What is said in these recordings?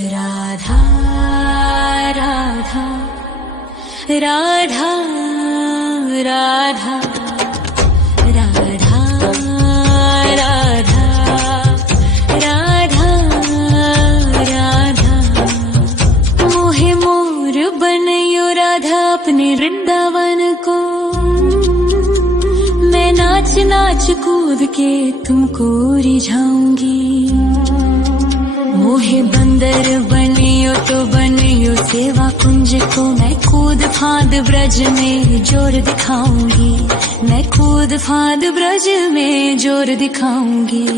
राधा राधा राधा राधा राधा राधा राधा राधा मोहे मोर बनयो राधा अपने वृंदावन को। मैं नाच नाच कूद के तुमको रिझाऊंगी। मोहे बंदर बनियो तो बनियो सेवा कुंज को। मैं कूद फांद ब्रज में जोर दिखाऊंगी। मैं कूद फांद ब्रज में जोर दिखाऊंगी।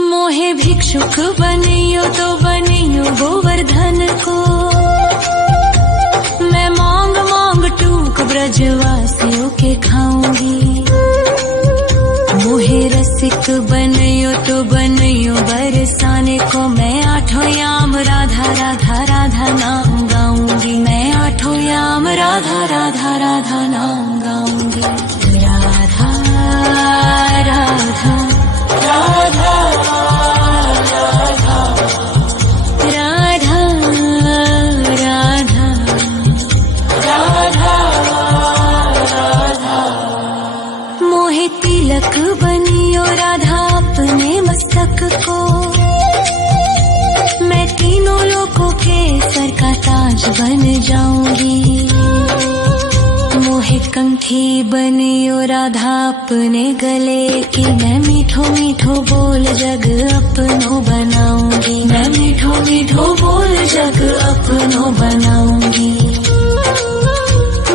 मोहे भिक्षुक बनियो तो बनियो गोवर्धन को। मैं मांग मांग टूक ब्रजवासियों के खाऊंगी। मोहे रसिक बनियो तो बनियो बरसाने को। मैं आठों याम राधा राधा राधा नाम गाऊंगी। मैं आठों याम राधा राधा राधा नाम गाऊंगी। राधा राधा राधा राधा राधा राधा राधा मोहे तिलक बनियो राधा अपने मस्तक को। मैं तीनों लोगों के सर का ताज बन जाऊंगी। मोहे कंठी बनियो राधा अपने गले की। मैं मीठो मीठो बोल जग अपनो बनाऊंगी। मैं मीठो मीठो बोल जग अपनो बनाऊंगी।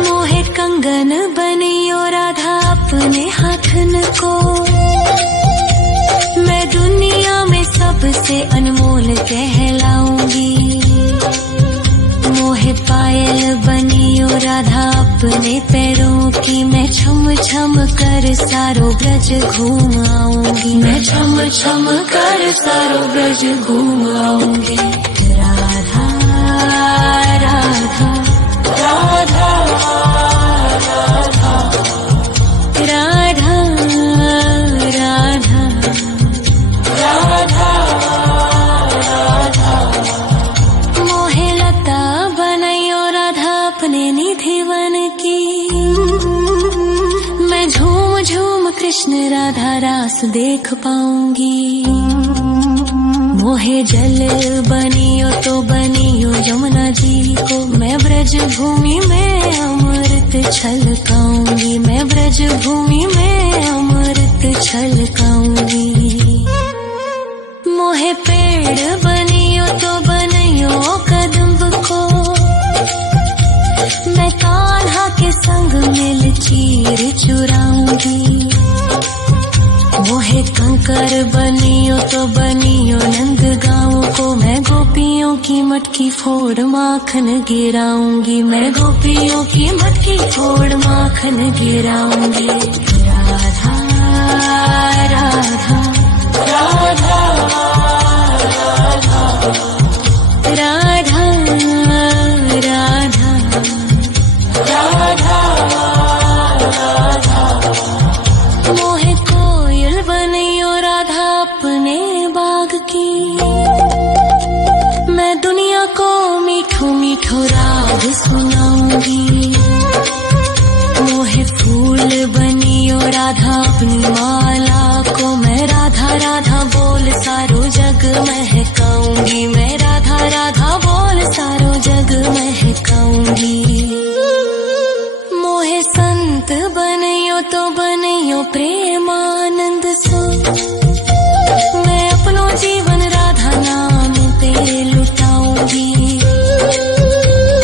मोहे कंगन बनियो राधा अपने हाथन को। मैं दुनिया में सबसे अनमोल कहलाऊंगी। मोहे पायल बनियो राधा अपने पैरों की। मैं छम छम कर सारो ब्रज घूम आऊंगी। मैं छम छम कर सारो ब्रज घूम आऊंगी। राधा राधा राधा राधा राधा राधा राधा मोहे लता बनयो राधा अपने निधि वन की। मैं झूम झूम कृष्ण राधा रास देख पाऊंगी। मोहे जल बनियो तो बनियो यमुना जी को। मैं ब्रज भूमि में अमृत छलकाऊंगी। मैं ब्रज भूमि में अमृत छलकाऊंगी। मोहे पेड़ बनियो तो बनियो कदम्ब को। मैं कान्हा के संग मिल चीर चुराऊंगी। मोहे कंकर बनियो तो बनियो नंद गाँव को। मैं गोपियों की मटकी फोड़ माखन गिराऊंगी। मैं गोपियों की मटकी फोड़ माखन गिराऊंगी। राधा राधा राधा राधा राधा राधा राधा मोहे कोयल बनियो राधा अपने बाग की। मैं दुनिया को मीठो मीठो राग सुनाऊंगी। मोहे फूल बनियो राधा अपनी माला को। मैं राधा राधा बोल सारो जग महकाऊंगी। मैं राधा राधा बोल सारो जग महकाऊंगी। मोहे संत बनियो तो बनियो प्रेमानंद सो। मैं अपनो जीवन राधा नाम पे लुटाऊंगी।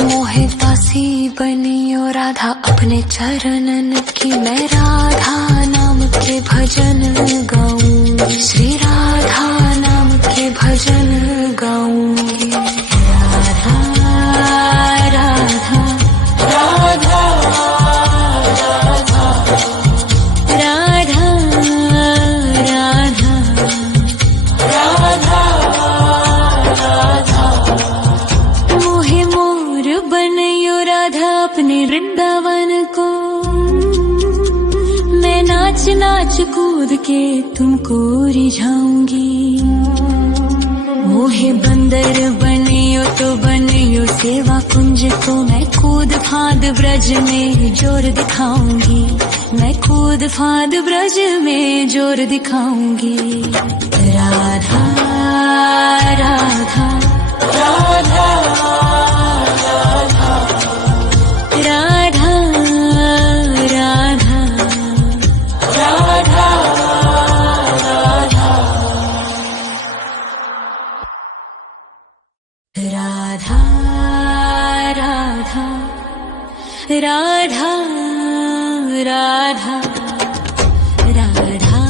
मोहे दासी बनियो राधा अपने चरणन की। मैं राधा नाम के भजन गाऊंगी। श्री राधा नाम के भजन गाऊंगी। राधा राधा राधा राधा राधा राधा राधा मोहे मोर बनयो राधा अपने वृंदावन को। मैं नाच नाच कूद के तुमको रिझाऊंगी। मोहे बंदर बनियो तो बनियो सेवा कुंज को, मैं कूद फाद ब्रज में जोर दिखाऊंगी, मैं कूद फाद ब्रज में जोर दिखाऊंगी। राधा राधा राधा राधा राधा राधा राधा राधा राधा राधा राधा राधा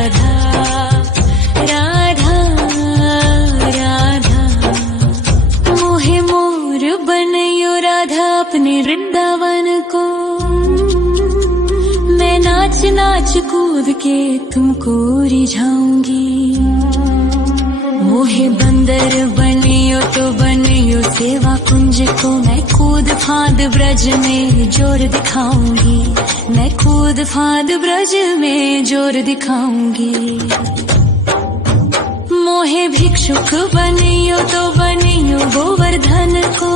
राधा राधा राधा। मोहे मोर बनयो राधा अपने वृंदावन को, मैं नाच नाच कूद के तुमको रिझाऊंगी। मोहे बंदर बनियो तो बनियो सेवा कुंज को, मैं कूद फाद ब्रज में जोर दिखाऊंगी, मैं कूद फाद ब्रज में जोर दिखाऊंगी। मोहे भिक्षुक बनियो तो बनियो गोवर्धन को,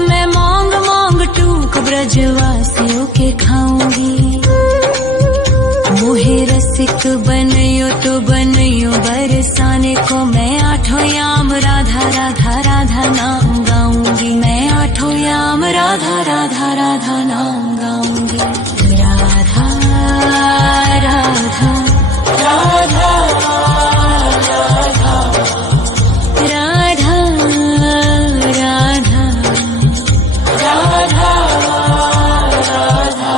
मैं मांग मांग टूक ब्रजवासियों के खाऊंगी। मोहे रसिक बनियो तो बनियो बरसाने को, मैं आठों याम राधा राधा राधा नाम गाऊंगी, मैं आठों याम राधा राधा राधा नाम गाऊंगी। राधा राधा राधा राधा राधा राधा राधा।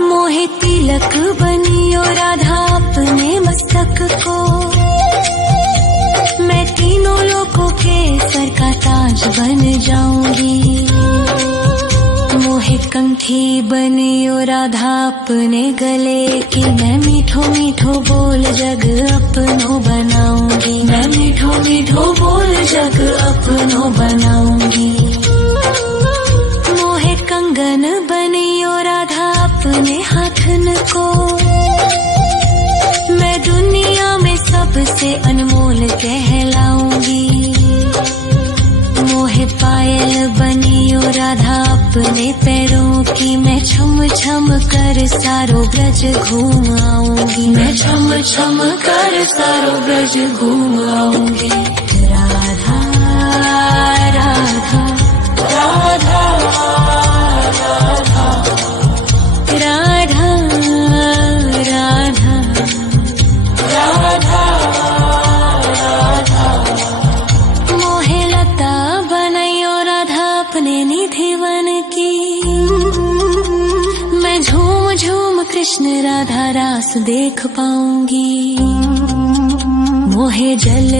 मोहे तिलक बनियो राधा अपने मस्तक को, मैं तीनों लोगों के सर का ताज बन जाऊंगी। मोहे कंठी बनियो राधा अपने गले की, मैं मीठो मीठो बोल जग अपनो बनाऊंगी, मैं मीठो मीठो बोल जग अपनो बनाऊंगी। मोहे कंगन बनियो राधा अपने हाथन को, मैं दुनिया में सबसे अनमोल कहलाऊंगी। मोहे पायल बनियो राधा अपने पैरों की, मैं छम छम कर सारो ब्रज घूम आऊंगी, मैं छम छम कर सारो ब्रज घूम आऊंगी। राधा राधा राधा राधा राधा राधा राधा राधा। मोहे लता बनयो राधा अपने निधि वन की, मैं झूम झूम कृष्ण राधा रास देख पाऊंगी। मोहे जल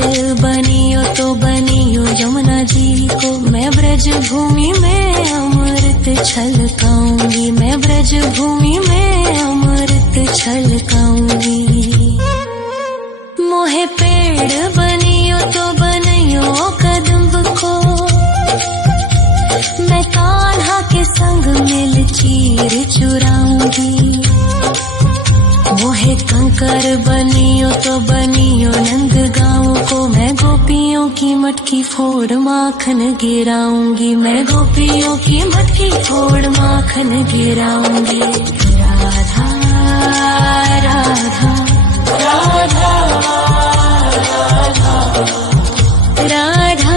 बनियो तो बनियो यमुना जी को, मैं ब्रज भूमि में अमृत छलकाऊंगी, मैं ब्रज भूमि में अमृत छलकाऊंगी। मोहे पेड़ बनियो तो बनियो कदम्ब को, मैं कान्हा के संग मिल चीर चुराऊंगी। मोहे कंकर बनियो तो बनियो नंद गाँव को, मैं गोपियों की मटकी फोड़ माखन गिराऊंगी, मैं गोपियों की मटकी फोड़ माखन गिराऊंगी। राधा राधा राधा राधा राधा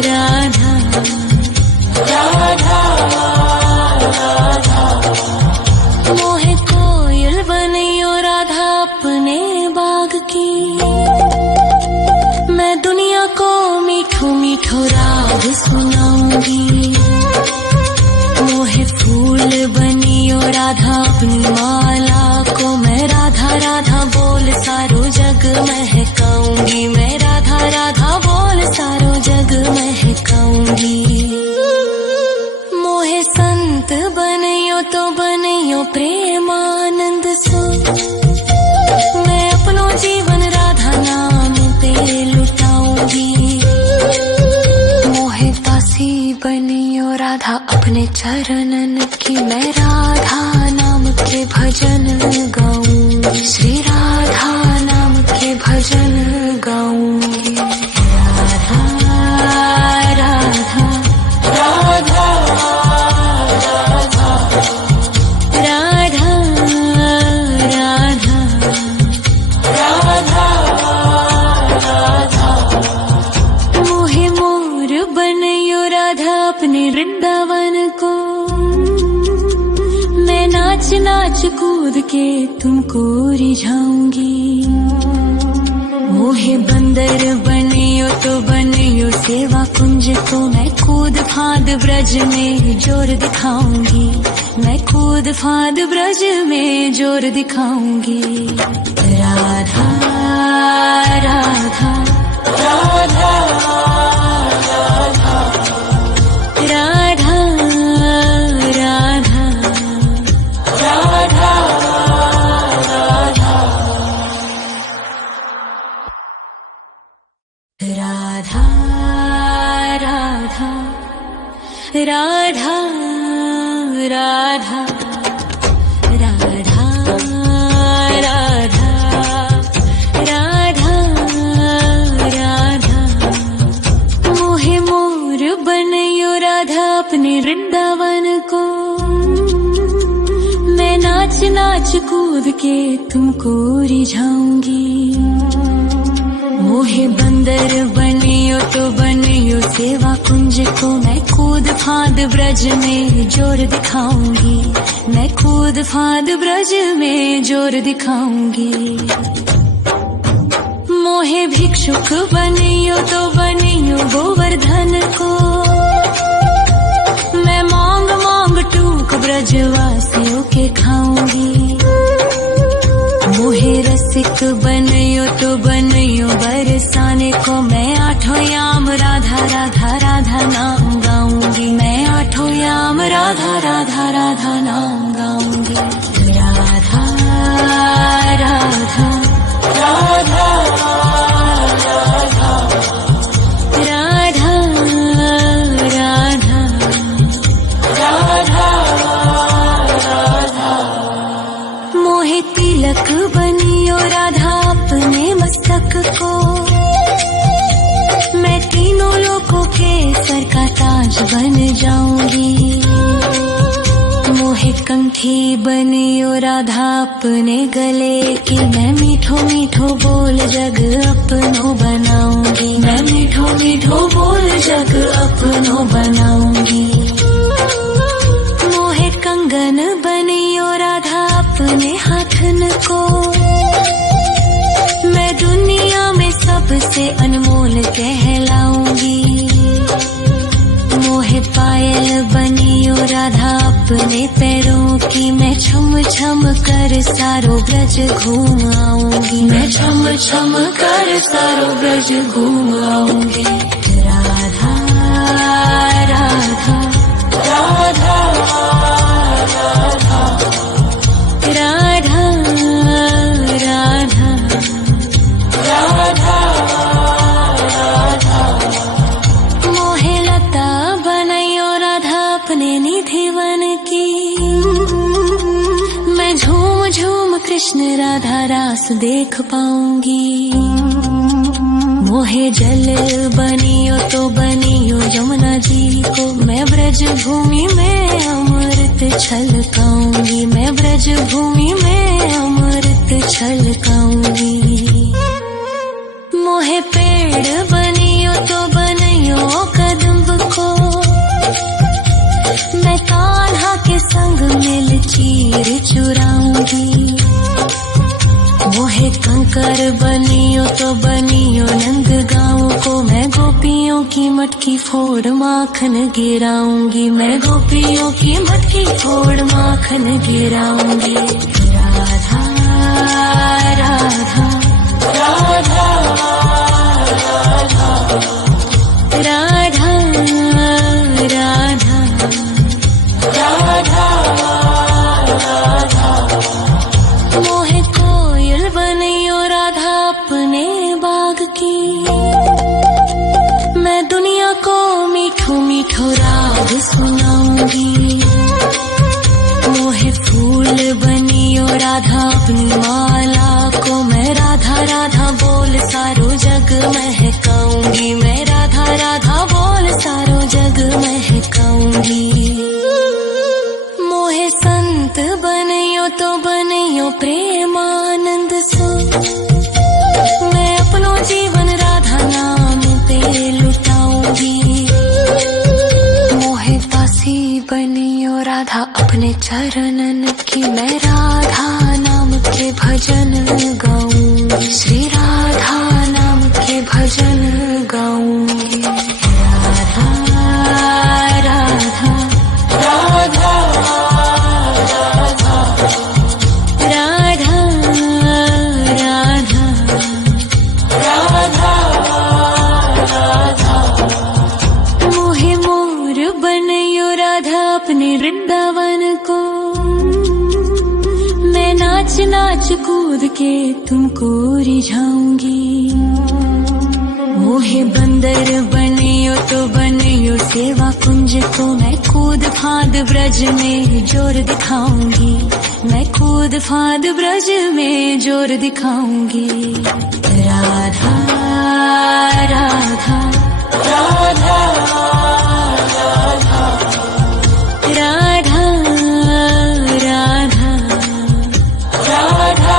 राधा राधा। मोहे कोयल बनियो राधा अपने बाग की, मैं दुनिया को मीठो मीठो राग सुनाऊंगी। मोहे फूल बनियो राधा अपनी माला को, मैं राधा राधा बोल सारो जग महकाऊंगी, मैं राधा राधा बोल सारो जग महकाऊंगी। मोहे संत बनियो तो बनियो प्रेमानंद सो, मैं अपनो जीवन राधा नाम पे लुटाऊंगी। मोहे दासी बनियो राधा अपने चरणन की, मैं राधा नाम के भजन गाऊंगी। श्री राधा के तुमको रिझाऊंगी। मोहे बंदर बनियो तो बनियो सेवा कुंज को, मैं कूद फांद ब्रज में जोर दिखाऊंगी। मैं कूद फांद ब्रज में जोर दिखाऊंगी। राधा राधा राधा राधा राधा राधा राधा राधा राधा राधा राधा राधा राधा। मोहे मोर बनयो राधा अपने वृंदावन को, मैं नाच नाच कूद के तुमको रिझाऊंगी। मोहे बंदर बनियो तो बनियो सेवा कुंज को, मैं कूद फांद ब्रज में जोर दिखाऊंगी। मैं कूद फांद ब्रज में जोर दिखाऊंगी। मोहे भिक्षुक बनियो तो बनियो गोवर्धन को, मैं मांग मांग टूक ब्रजवासियों के खाऊंगी। मोहे रसिक बनियो तो बनियो बरसाने को, मैं आठों याम राधा राधा राधा नाम गाऊंगी। मैं आठों याम राधा राधा राधा नाम गाऊंगी। राधा राधा राधा राधा राधा राधा राधा। मोहे तिलक बनियो राधा अपने मस्तक को, मैं तीनों लोगों के सर का ताज बन जाऊंगी। मोहे कंठी बनियो राधा अपने गले की, मैं मीठो मीठो बोल जग अपनो बनाऊंगी। मैं मीठो मीठो बोल जग अपनो बनाऊंगी। मोहे कंगन बनियो राधा अपने हाथन को, मैं दुनिया में सबसे अनमोल कहलाऊंगी। मोहे पायल बनियो राधा अपने पैरों की, मैं छम छम कर सारो ब्रज घूम आऊंगी। मैं छम छम कर सारो ब्रज घूम आऊंगी। राधा राधा राधा राधा राधा राधा राधा राधा। मोहे लता बनयो राधा अपने निधिवन की, मैं झूम झूम कृष्ण राधा रास देख पाऊंगी। मोहे जल बनियो तो बनियो यमुना जी को, मैं ब्रज भूमि में अमृत छलकाऊंगी। मैं ब्रज भूमि में अमृत छलकाऊंगी। मोहे पेड़ बनियो तो बनियो कदम्ब को, मैं कान्हा के संग मिल चीर चुराऊंगी। मोहे कंकर बनियो तो बनियो नंद गाँव को, मैं गोपियों की मटकी फोड़ माखन गिराऊंगी। मैं गोपियों की मटकी फोड़ माखन गिराऊंगी। राधा राधा राधा राधा राधा राधा राधा। मोहे कोयल बनियो राधा अपने बाग की, मैं दुनिया को मीठो मीठो राग सुनाऊंगी। मोहे फूल बनियो राधा अपनी माला को, मैं राधा राधा बोल सारो जग महकाऊंगी। मैं राधा राधा बोल सारो जग महकाऊंगी। मोहे संत बनियो तो बनियो प्रेमानंद सो, मैं अपनो जीवन राधा नाम पे लुटाऊंगी। मोहे दासी बनियो राधा अपने चरणन की, मैं राधा श्री राधा नाम के भजन गाऊंगी। राधा राधा राधा राधा राधा राधा राधा मोहे मोर बनयो राधा अपने वृंदावन को। मैं नाच नाच कूद के तुमको रिझाऊंगी। मोहे बंदर बनियो तो बनियो सेवा कुंज को। मैं कूद फांद ब्रज में जोर दिखाऊंगी। मैं कूद फांद ब्रज में जोर दिखाऊंगी। राधा राधा राधा राधा राधा राधा राधा राधा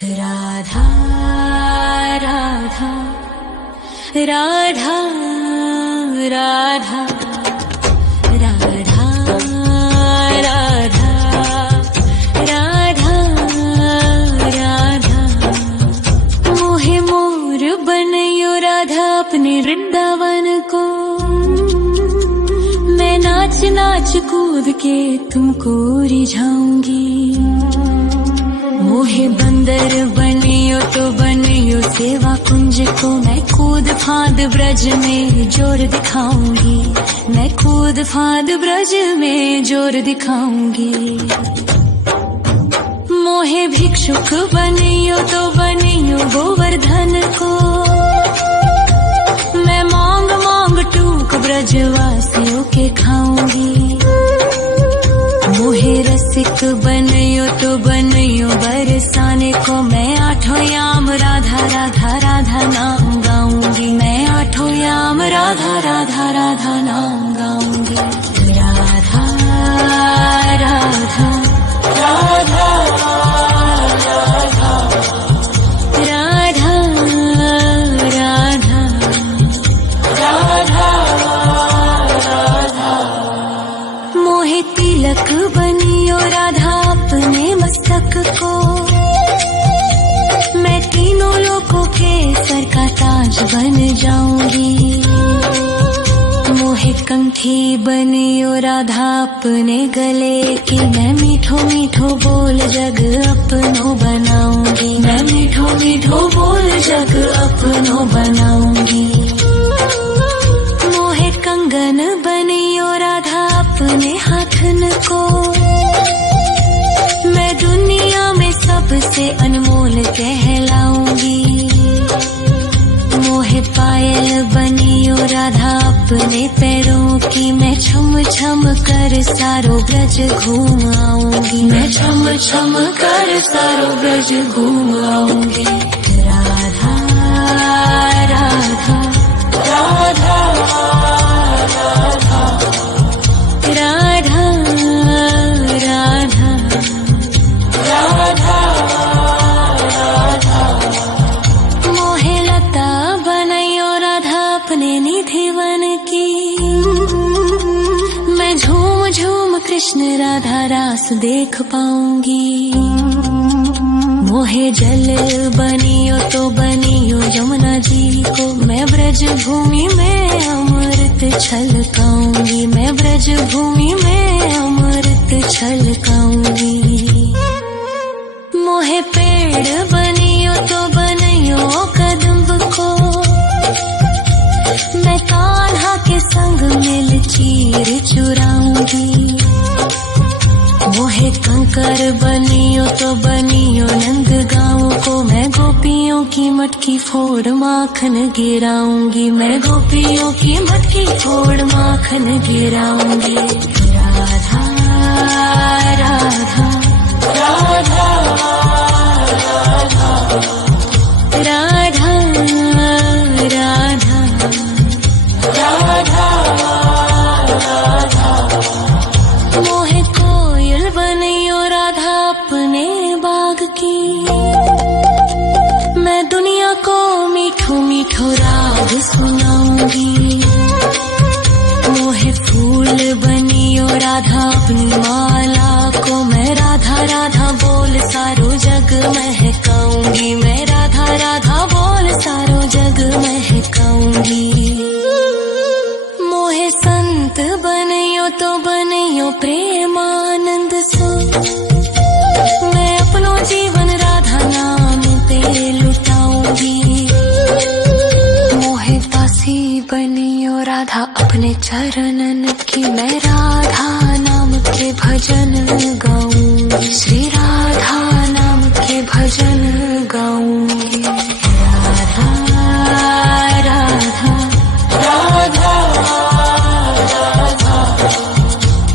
राधा राधा राधा राधा राधा राधा राधा मोहे मोर बनयो राधा अपने वृंदावन को। मैं नाच नाच कूद के तुमको रिझाऊंगी। मोहे बंदर बनियो तो बनियो सेवा कुंज को। मैं कूद फांद ब्रज में जोर दिखाऊंगी। मैं कूद फांद ब्रज में जोर दिखाऊंगी। मोहे भिक्षुक बनियो तो बनियो गोवर्धन को। मैं मांग मांग टूक ब्रजवासियों के खाऊंगी। मोहे रसिक बनयो तो बनयो बरसाने को। मैं आठों याम राधा राधा राधा नाम गाऊंगी। मैं आठों याम राधा राधा राधा नाम गाऊंगी। राधा राधा राधा राधा राधा राधा राधा मोहे तिलक बनियो राधा अपने मस्तक को। मैं तीनों लोगों के सर का ताज बन जाऊंगी। मोहे कंठी बनियो राधा अपने गले की। मैं मीठो मीठो बोल जग अपनो बनाऊंगी। मैं मीठो मीठो बोल जग अपनो बनाऊंगी। मोहे कंगन बनियो राधा अपने हाथन को। मैं दुनिया में सबसे अनमोल कहलाऊंगी। मोहे पायल बनियो राधा अपने पैरों की। मैं छम छम कर सारो ब्रज घूम आऊंगी। मैं छम छम कर सारो ब्रज घूम आऊंगी। राधा राधा राधा राधा राधा राधा राधा राधा मोहे लता बनयो राधा अपने निधि वन की। मैं झूम झूम कृष्ण राधा रास देख पाऊंगी। मोहे जल बनियो तो बनियो यमुना जी को। मैं ब्रज भूमि में अमृत छलकाऊंगी। मैं ब्रज भूमि में अमृत छलकाऊंगी। मोहे पेड़ बनियो तो बनियो कदम्ब को। मैं कान्हा के संग मिल चीर चुराऊंगी। मोहे कंकर बनियो तो बनियो नंद गाँव को। मैं गोपियों की मटकी फोड़ माखन गिराऊंगी। मैं गोपियों की मटकी फोड़ माखन गिराऊंगी। राधा राधा राधा राधा राधा राधा राधा मोहे कोयल बनियो राधा अपने बाग की। मैं दुनिया को मीठो मीठो राग सुनाऊंगी। मोहे फूल बनियो राधा अपनी माला को मैं राधा राधा बोल सारो जग महकाऊंगी, मैं राधा राधा बोल सारो जग महकाऊंगी। मोहे संत बनियो तो बनियो प्रेमानंद सो, मैं अपनो जीवन राधा नाम पे लुटाऊंगी। मोहे दासी बनियो राधा अपने चरणन की, मैं राधा नाम के भजन गाऊंगी, श्री राधा नाम के भजन गाऊंगी। राधा राधा राधा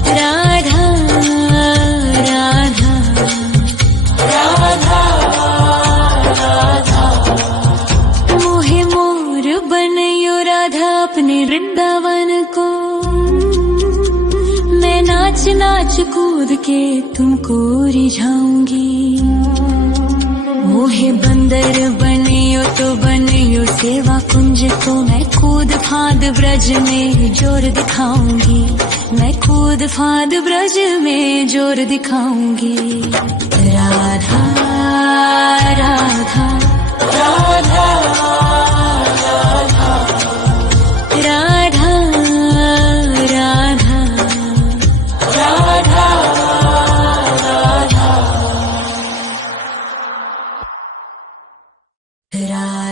राधा राधा राधा। मोहे मोर बनियो राधा अपने वृंदावन को, मैं नाच नाच कूद के तुमको रिझाऊंगी। मोहे बंदर बनियो तो बनियो सेवा कुंज को, मैं कूद फांद ब्रज में जोर दिखाऊंगी, मैं कूद फांद ब्रज में जोर दिखाऊंगी। राधा राधा राधा राधा राधा राधा राधा राधा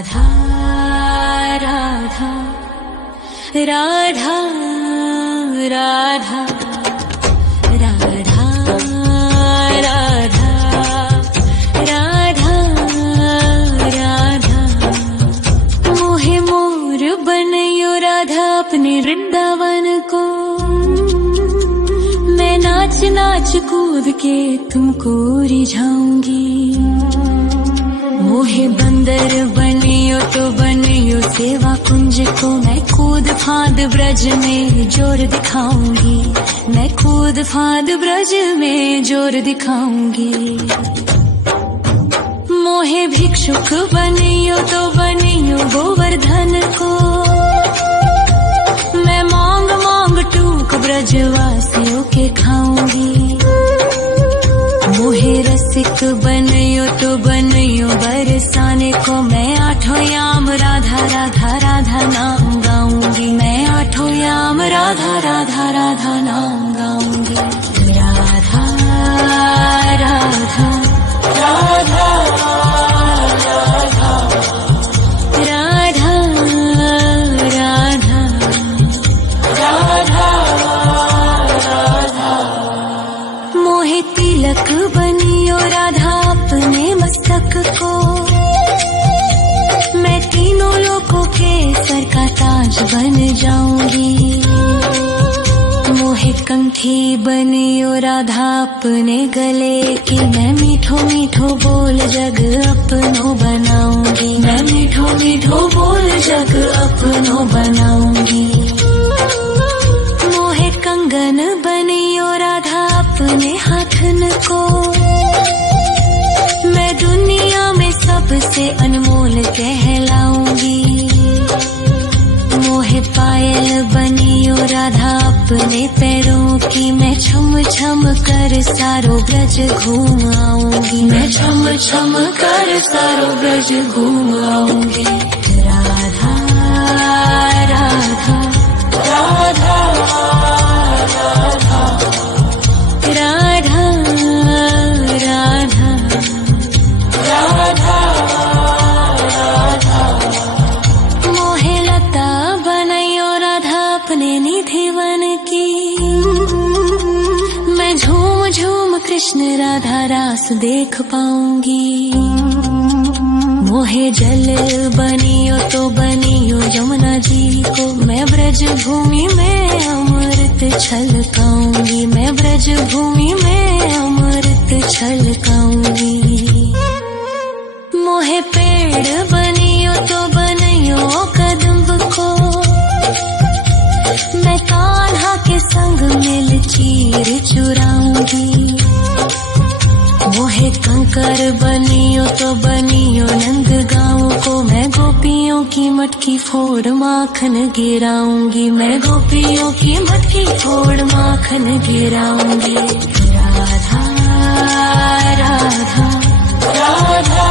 राधा राधा राधा राधा राधा राधा। मोहे मोर बनियो राधा अपने वृंदावन को, मैं नाच नाच कूद के तुमको रिझाऊंगी। मोहे बंदर बनियो तो बनियो सेवा कुंज को, मैं कूद फांद ब्रज में जोर दिखाऊंगी, मैं कूद फांद ब्रज में जोर दिखाऊंगी। मोहे भिक्षुक बनियो तो बनियो गोवर्धन को, मैं मांग मांग टूक ब्रजवासियों के खाऊंगी। मोहे रसिक बनियो तो बनियो बरसाने को, मैं आठों याम राधा राधा राधा नाम गाऊंगी, मैं आठों याम राधा राधा राधा नाम गाऊंगी। राधा राधा राधा राधा राधा राधा राधा। मोहे तिलक बनियो राधा अपने मस्तक को, मैं तीनों लोकों के सर का ताज बन जाऊंगी। मोहे कंठी बनियो राधा अपने गले की, मैं मीठो मीठो बोल जग अपनो बनाऊंगी, मैं मीठो मीठो बोल जग अपनो बनाऊंगी। मोहे कंगन बनियो राधा अपने हाथन को, मैं दुनिया में सबसे अनमोल कहलाऊंगी। मोहे पायल बनियो राधा अपने पैरों की, मैं छम छम कर सारो ब्रज घूम आऊंगी, मैं छम छम कर सारो ब्रज घूम आऊंगी। राधा राधा राधा राधा राधा राधा राधा। मोहे लता बनियो राधा अपने निधिवन की, मैं झूम झूम कृष्ण राधा रास देख पाऊंगी। मोहे जल बनियो तो बनियो यमुना जी को, मैं ब्रज भूमि में अमृत छलकाऊंगी, मैं ब्रज भूमि में अमृत छलकाऊंगी। मोहे पेड़ बनियो तो बनियो कदम्ब को, मैं कान्हा के संग मिल चीर चुराऊंगी। मोहे शंकर बनियो तो बनियो नंद गाँव को। मैं गोपियों की मटकी फोड़ माखन गिराऊंगी, मैं गोपियों की मटकी फोड़ माखन गिराऊंगी। राधा राधा राधा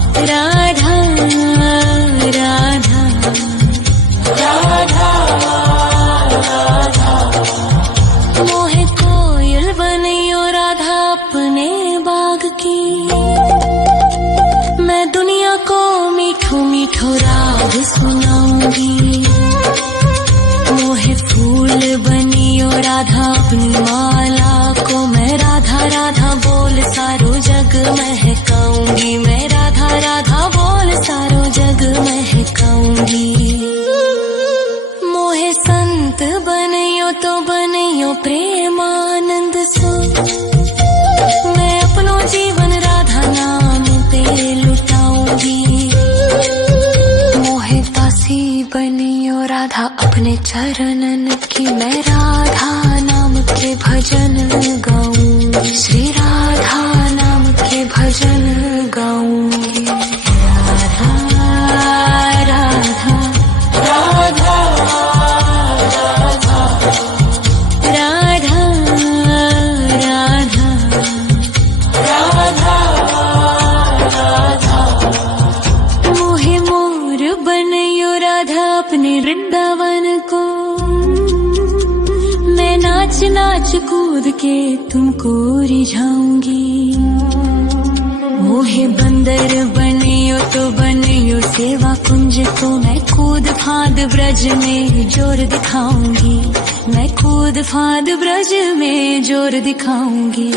राधा राधा राधा राधा। मोहे कोयल बनियो राधा अपने बाग की। मैं दुनिया को मीठो मीठो राग सुनाऊंगी। मोहे फूल बनियो राधा अपनी माला को। मैं राधा राधा बोल सारो जग महकाऊंगी, मैं राधा राधा बोल सारो जग महकाऊंगी। मोहे संत बनियो तो बनियो प्रेमानंद सो। मैं अपनो जीवन राधा नाम पे लुटाऊंगी। मोहे दासी बनियो राधा अपने चरणन की। मैं राधा नाम के भजन गाऊंगी, श्री राधा नाम के भजन गाऊंगी। राधा राधा राधा राधा राधा राधा। मोहे मोर बनियो राधा अपने वृंदावन को। मैं नाच नाच कूद के तुमको रिझाऊंगी। मोहे बंदर बनियो तो बनियो सेवा कुंज को। मैं कूद फांद ब्रज में जोर दिखाऊंगी, मैं कूद फांद ब्रज में जोर दिखाऊंगी।